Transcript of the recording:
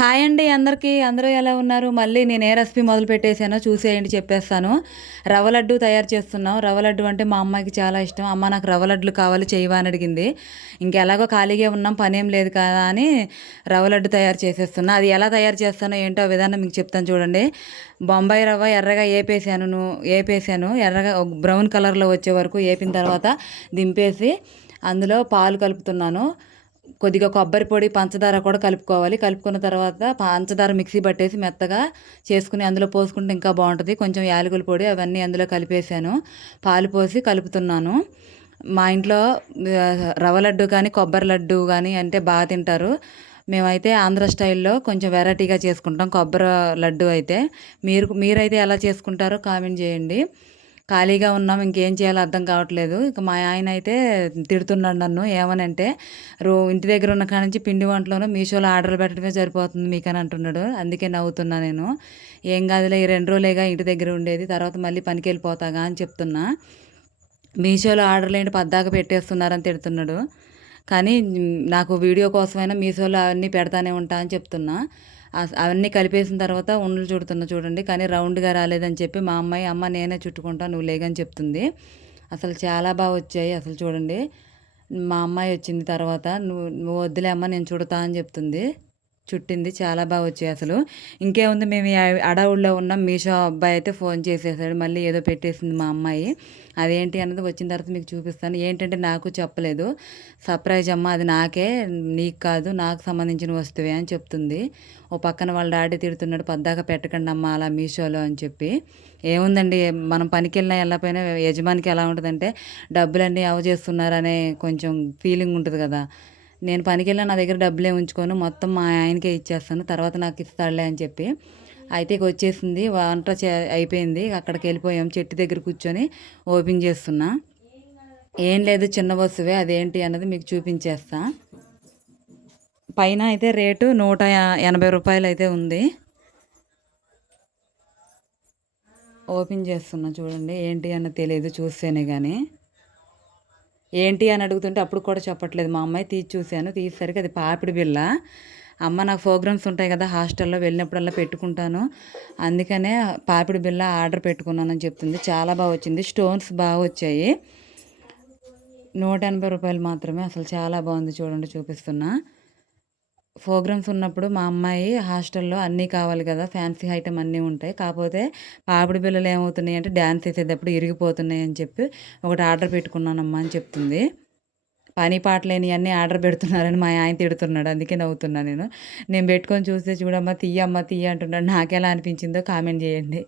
Hi అండి అందరికీ. అందరూ ఎలా ఉన్నారు? మళ్ళీ నేను ఏ రెసిపీ మొదలుపెట్టేసానో చూసేయండి చెప్పేస్తాను. రవ్వ లడ్డు తయారు చేస్తున్నాం. రవ్వ లడ్డు అంటే మా అమ్మాయికి చాలా ఇష్టం. అమ్మ నాకు రవ్వ లడ్డులు కావాలి చేయవా అని అడిగింది. ఇంకెలాగో ఖాళీగా ఉన్నాం పనేం లేదు కదా అని రవ్వ లడ్డు తయారు చేసేస్తున్నా. అది ఎలా తయారు చేస్తానో ఏంటో ఆ విధానం మీకు చెప్తాను చూడండి. బొంబాయి రవ్వ ఎర్రగా ఏపేసాను. ఎర్రగా బ్రౌన్ కలర్‌లో వచ్చే వరకు ఏపిన తర్వాత దింపేసి అందులో పాలు కలుపుతున్నాను. కొద్దిగా కొబ్బరి పొడి, పంచదార కూడా కలుపుకోవాలి. కలుపుకున్న తర్వాత పంచదార మిక్సీ పట్టేసి మెత్తగా చేసుకుని అందులో పోసుకుంటే ఇంకా బాగుంటుంది. కొంచెం యాలకుల పొడి అవన్నీ అందులో కలిపేసాను. పాలు పోసి కలుపుతున్నాను. మా ఇంట్లో రవ్వ లడ్డు కానీ కొబ్బరి లడ్డు కానీ అంటే బాగా తింటారు. మేమైతే ఆంధ్ర స్టైల్లో కొంచెం వెరైటీగా చేసుకుంటాం కొబ్బరి లడ్డు అయితే. మీరైతే ఎలా చేసుకుంటారో కామెంట్ చేయండి. ఖాళీగా ఉన్నాం ఇంకేం చేయాలో అర్థం కావట్లేదు. ఇక మా ఆయన అయితే తిడుతున్నాడు నన్ను. ఏమనంటే ఇంటి దగ్గర ఉన్న కాడ నుంచి పిండి వంటలోను మీషోలో ఆర్డర్లు పెట్టడమే సరిపోతుంది మీకని అంటున్నాడు. అందుకే నవ్వుతున్నా నేను. ఏం కాదులే ఈ 2 రోజులేగా ఇంటి దగ్గర ఉండేది, తర్వాత మళ్ళీ పనికి వెళ్ళిపోతాగా అని చెప్తున్నా. మీషోలో ఆర్డర్లు ఏంటి పద్దాక పెట్టేస్తున్నారని తిడుతున్నాడు. కానీ నాకు వీడియో కోసమైనా మీషోలో అవన్నీ పెడతానే ఉంటా అని చెప్తున్నా. అవన్నీ కలిపేసిన తర్వాత ఉండలు చుడుతున్నా చూడండి. కానీ రౌండ్గా రాలేదని చెప్పి మా అమ్మాయి, అమ్మ నేనే చుట్టుకుంటా నువ్వు లేగని చెప్తుంది. అసలు చాలా బాగా వచ్చాయి అసలు చూడండి. మా అమ్మాయి వచ్చింది తర్వాత నువ్వు నువ్వు వద్దులే అమ్మ నేను చుడతా అని చెప్తుంది. చుట్టింది చాలా బాగా వచ్చాయి అసలు. ఇంకేముంది మేము ఈ అడవుల్లో ఉన్నాం. మీషో అబ్బాయి అయితే ఫోన్ చేసేసాడు. మళ్ళీ ఏదో పెట్టేసింది మా అమ్మాయి. అదేంటి అన్నది వచ్చిన తర్వాత మీకు చూపిస్తాను. ఏంటంటే నాకు చెప్పలేదు. సర్ప్రైజ్ అమ్మ అది నాకే, నీకు కాదు, నాకు సంబంధించిన వస్తువే అని చెప్తుంది. ఓ పక్కన వాళ్ళ డాడీ తిడుతున్నాడు పద్దాక పెట్టకండి అమ్మ అలా మీషోలో అని చెప్పి. ఏముందండి మనం పనికి వెళ్ళినా వెళ్ళకపోయినా యజమానికి ఎలా ఉంటుందంటే డబ్బులన్నీ చేస్తున్నారనే కొంచెం ఫీలింగ్ ఉంటుంది కదా. నేను పనికెళ్ళినా నా దగ్గర డబ్బులే ఉంచుకోను, మొత్తం మా ఆయనకే ఇచ్చేస్తాను, తర్వాత నాకు ఇస్తాడులే అని చెప్పి. అయితే ఇక వచ్చేసింది వంట అయిపోయింది. అక్కడికి వెళ్ళిపోయాం. చెట్టు దగ్గర కూర్చొని ఓపెన్ చేస్తున్నా. ఏం లేదు చిన్న వస్తువే, అదేంటి అన్నది మీకు చూపించేస్తా. పైన అయితే రేటు 180 రూపాయలు అయితే ఉంది. ఓపెన్ చేస్తున్నా చూడండి. ఏంటి అన్నది తెలియదు చూస్తేనే కానీ. ఏంటి అని అడుగుతుంటే అప్పుడు కూడా చెప్పట్లేదు మా అమ్మాయి. తీసి చూశాను, తీసేసరికి అది పాపిడి బిళ్ళ. అమ్మ నాకు ప్రోగ్రామ్స్ ఉంటాయి కదా హాస్టల్లో వెళ్ళినప్పుడల్లా పెట్టుకుంటాను, అందుకనే పాపిడి బిళ్ళ ఆర్డర్ పెట్టుకున్నానని చెప్తుంది. చాలా బాగా వచ్చింది, స్టోన్స్ బాగా వచ్చాయి. 180 రూపాయలు మాత్రమే. అసలు చాలా బాగుంది చూడండి చూపిస్తున్నా. ప్రోగ్రామ్స్ ఉన్నప్పుడు మా అమ్మాయి హాస్టల్లో అన్నీ కావాలి కదా, ఫ్యాన్సీ ఐటమ్ అన్నీ ఉంటాయి. కాకపోతే పాపిడి బిళ్ళలు ఏమవుతున్నాయి అంటే డ్యాన్స్ వేసేటప్పుడు ఇరిగిపోతున్నాయి అని చెప్పి ఒకటి ఆర్డర్ పెట్టుకున్నానమ్మా అని చెప్తుంది. పని పాట లేని అన్నీ ఆర్డర్ పెడుతున్నారని మా ఆయన తిడుతున్నాడు. అందుకే నవ్వుతున్నా నేను. నేను పెట్టుకొని చూస్తే చూడమ్మా తీయమ్మా తీయ అంటున్నాడు. నాకెలా అనిపించిందో కామెంట్ చేయండి.